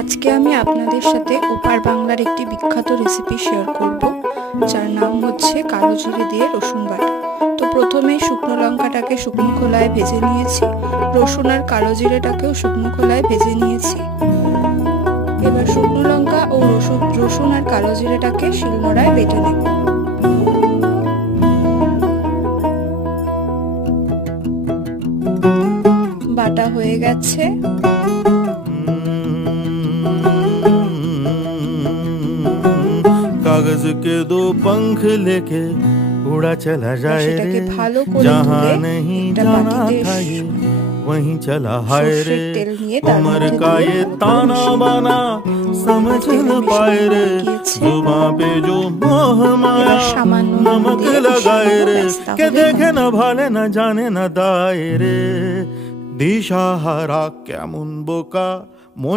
আজকে আমি আপনাদের সাথে ওপার বাংলার একটি বিখ্যাত রেসিপি শেয়ার করব, যার নাম হচ্ছে কালো জিরে দিয়ে রসুন বাটা। তো প্রথমে শুকনো লঙ্কাটাকে শুকনো খোলায় ভেজে নিয়েছি, রসুন আর কালো জিরেটাকেও শুকনো খোলায় ভেজে নিয়েছি। এবার শুকনো লঙ্কা ও রসুন আর কালো জিরেটাকে শিলনোড়ায় বেটে নেব। বাটা হয়ে গেছে। कागज के दो पंख लेके उड़ा चला जाए रे, जहाँ नहीं जाना था ये वहीं चला हाय रे। उम्र का ये ताना बाना समझ न पाए रे, जुबां पे जो मोह माया नमक लगाए रे, के देखे न भाले न जाने न दाए रे। दिशा हारा केमन बोका